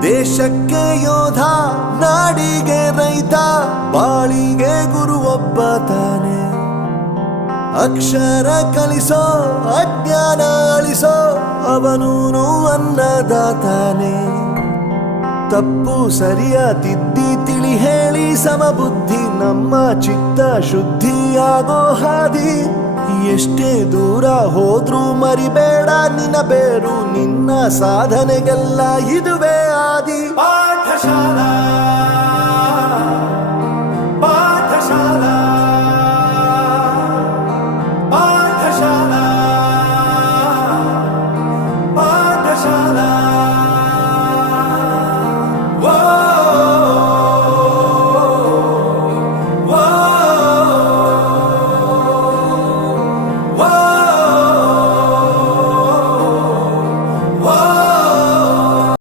ದೇಶಕ್ಕೆ ಯೋಧ, ನಾಡಿಗೆ ರೈತ, ಬಾಳಿಗೆ ಗುರು ಒಬ್ಬ ತಾನೆ. ಅಕ್ಷರ ಕಲಿಸೋ, ಅಜ್ಞಾನ ಅಳಿಸೋ, ಅವನೂನು ಅನ್ನದಾತಾನೆ. ತಪ್ಪು ಸರಿಯ ತಿದ್ದಿ ತಿಳಿ ಹೇಳಿ ಸಮಬುದ್ಧಿ, ನಮ್ಮ ಚಿತ್ತ ಶುದ್ಧಿಯಾಗೋ ಹಾದಿ. ಎಷ್ಟೇ ದೂರ ಹೋದ್ರೂ ಮರಿಬೇಡ ನಿನ್ನ ಬೇರು, ನಿನ್ನ ಸಾಧನೆಗೆಲ್ಲ ಇದುವೇ ಆದಿ. ಪಾಠಶಾಲಾ